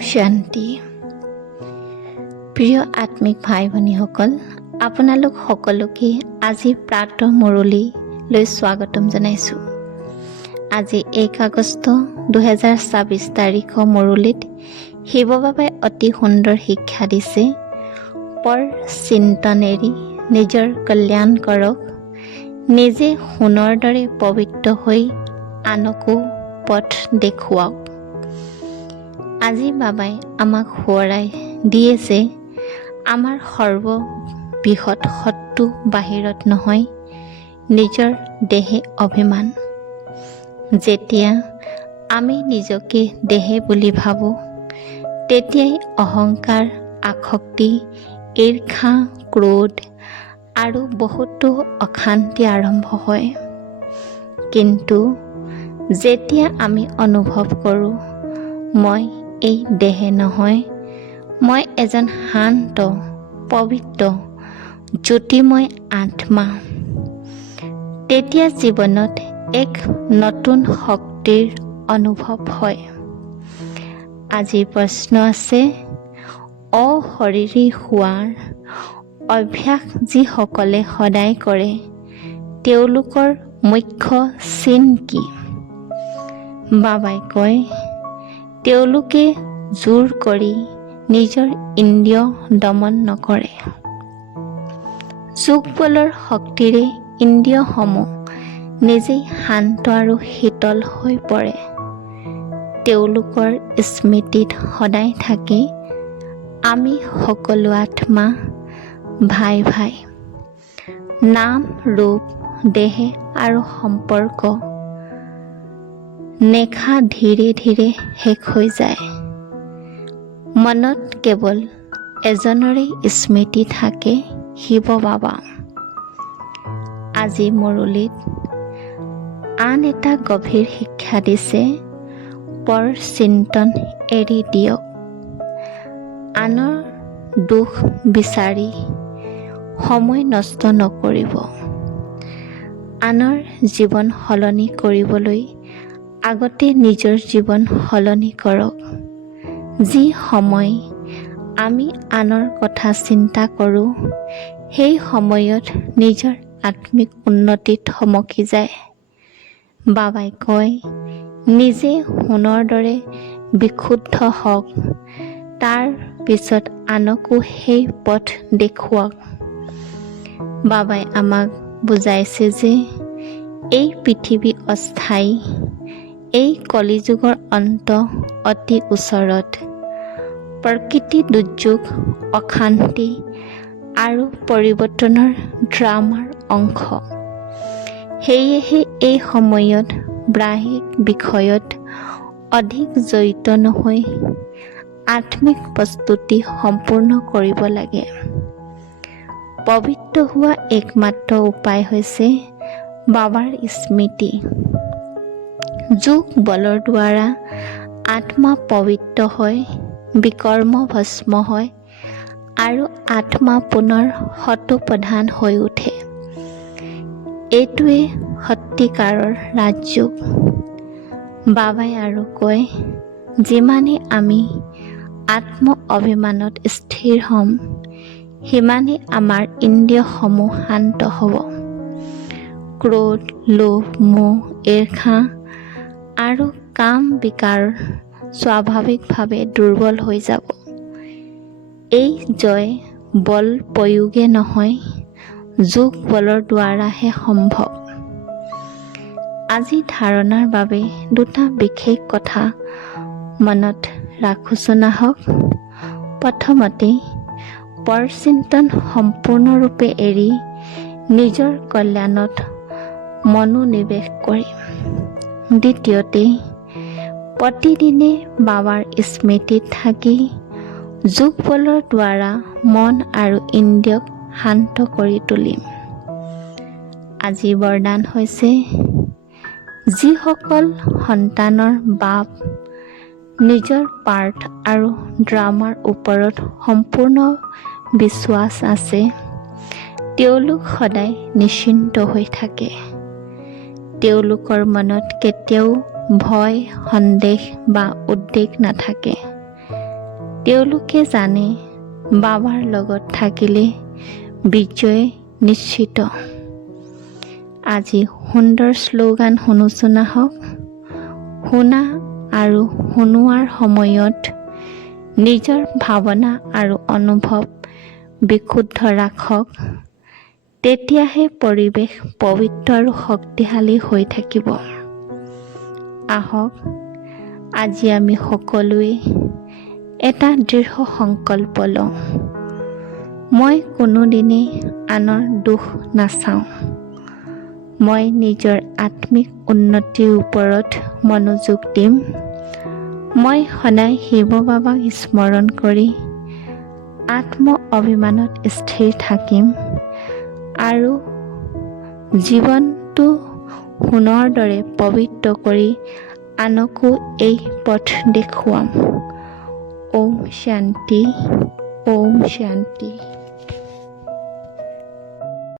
শান্তি। প্ৰিয় আত্মিক ভাই ভনীসকল, আপোনালোক সকলোকে আজি প্ৰাতঃ মুৰলীলৈ স্বাগতম জনাইছোঁ। আজি 1 আগষ্ট 2024 তাৰিখৰ মুৰলীত শিৱ বাবাই অতি সুন্দৰ শিক্ষা দিছে। পৰ চিন্তন এৰি নিজৰ কল্যাণ কৰক, নিজে সোণৰ দৰে পবিত্ৰ হৈ আনকো পথ দেখুৱাওক। আজি বাবাই আমাক সোঁৱৰাই দিয়ে যে আমাৰ সৰ্ববৃহৎ শত্ৰু বাহিৰত নহয়, নিজৰ দেহে অভিমান। যেতিয়া আমি নিজকে দেহে বুলি ভাবোঁ, তেতিয়াই অহংকাৰ, আসক্তি, ঈৰ্ষা, ক্ৰোধ আৰু বহুতো অশান্তি আৰম্ভ হয়। কিন্তু যেতিয়া আমি অনুভৱ কৰোঁ, মই এই দেহে নহয়, মই এজন শান্ত, পবিত্ৰ, জ্যোতিময় আত্মা, তেতিয়া জীৱনত এক নতুন শক্তিৰ অনুভৱ হয়। আজিৰ প্ৰশ্ন আছে, অশৰীৰী হোৱাৰ অভ্যাস যিসকলে সদায় কৰে, তেওঁলোকৰ মুখ্য চিন কি? বাবাই কয়, তেওঁলোকে জোৰ কৰি নিজৰ ইন্দ্ৰিয় দমন নকৰে। যোগ বলৰ শক্তিৰে ইন্দ্ৰিয়সমূহ নিজেই শান্ত আৰু শীতল হৈ পৰে। তেওঁলোকৰ স্মৃতিত সদায় থাকে, আমি সকলো আত্মা ভাই ভাই। নাম, ৰূপ, দেহে আৰু সম্পৰ্ক নেখা ধীৰে ধীৰে শেষ হৈ যায়। মনত কেৱল এজনৰে স্মৃতি থাকে, শিৱ বাবা। আজি মুৰলীত আন এটা গভীৰ শিক্ষা দিছে, পৰ চিন্তন এৰি দিয়ক। আনৰ দুখ বিচাৰি সময় নষ্ট নকৰিব। আনৰ জীৱন সলনি কৰিবলৈ আগতে নিজৰ জীৱন সলনি কৰক। যি সময় আমি আনৰ কথা চিন্তা কৰোঁ, সেই সময়ত নিজৰ আত্মিক উন্নতিত থমকি যায়। বাবাই কয়, নিজে সোণৰ দৰে বিশুদ্ধ হওক, তাৰ পিছত আনকো সেই পথ দেখুৱাওক। বাবাই আমাক বুজাইছে যে এই পৃথিৱী অস্থায়ী, এই কলিযুগৰ অন্ত অতি ওচৰত। প্ৰকৃতি দুৰ্যোগ, অশান্তি আৰু পৰিৱৰ্তনৰ ড্ৰামাৰ অংশ। সেয়েহে এই সময়ত বাহ্যিক বিষয়ত অধিক জড়িত নহৈ আত্মিক প্ৰস্তুতি সম্পূৰ্ণ কৰিব লাগে। পবিত্ৰ হোৱা একমাত্ৰ উপায় হৈছে বাবাৰ স্মৃতি। যোগ বলৰ দ্বাৰা আত্মা পবিত্ৰ হয়, বিকৰ্ম ভস্ম হয় আৰু আত্মা পুনৰ সতোপ্ৰধান হৈ উঠে। এইটোৱে সত্যিকাৰৰ ৰাজযোগ। বাবাই আৰু কয়, যিমানেই আমি আত্ম অভিমানত স্থিৰ হ'ম, সিমানেই আমাৰ ইন্দ্ৰিয়সমূহ শান্ত হ'ব। ক্ৰোধ, লোভ, মোহ, ঈৰ্ষা আৰু কাম বিকাৰ স্বাভাৱিকভাৱে দুৰ্বল হৈ যাব। এই জয় বল প্ৰয়োগে নহয়, যোগ বলৰ দ্বাৰাহে সম্ভৱ। আজি ধাৰণাৰ বাবে দুটা বিশেষ কথা মনত ৰাখোঁচোন আহক। প্ৰথমতে, পৰচিন্তন সম্পূৰ্ণৰূপে এৰি নিজৰ কল্যাণত মনোনিৱেশ কৰিম। দ্বিতীয়তে, প্ৰতিদিনে বাবাৰ স্মৃতিত থাকি যোগ বলৰ দ্বাৰা মন আৰু ইন্দ্ৰিয়ক শান্ত কৰি তুলিম। আজি বৰদান হৈছে, যিসকল সন্তানৰ বাপ নিজৰ পাৰ্থ আৰু ড্ৰামাৰ ওপৰত সম্পূৰ্ণ বিশ্বাস আছে, তেওঁলোক সদায় নিশ্চিন্ত হৈ থাকে। তেওঁলোকৰ মনত কেতিয়াও ভয়, সন্দেহ বা উদ্বেগ নাথাকে। তেওঁলোকে জানে বাবাৰ লগত থাকিলে বিজয় নিশ্চিত। আজি সুন্দৰ শ্লোগান শুনোচোন আহক। শুনা আৰু শুনোৱাৰ সময়ত নিজৰ ভাৱনা আৰু অনুভৱ বিশুদ্ধ ৰাখক। তেতিয়াহে পৰিৱেশ পবিত্ৰ আৰু শক্তিশালী হৈ থাকিব। আহক আজি আমি সকলোৱে এটা দৃঢ় সংকল্প লওঁ। মই কোনোদিনেই আনৰ দুখ নাচাওঁ। মই নিজৰ আত্মিক উন্নতিৰ ওপৰত মনোযোগ দিম। মই সদায় শিৱ বাবাক স্মৰণ কৰি আত্ম অভিমানত স্থিৰ থাকিম আৰু জীৱনটো সোণৰ দৰে পবিত্ৰ কৰি আনকো এই পথ দেখুৱাম। ওম শান্তি, ওম শান্তি।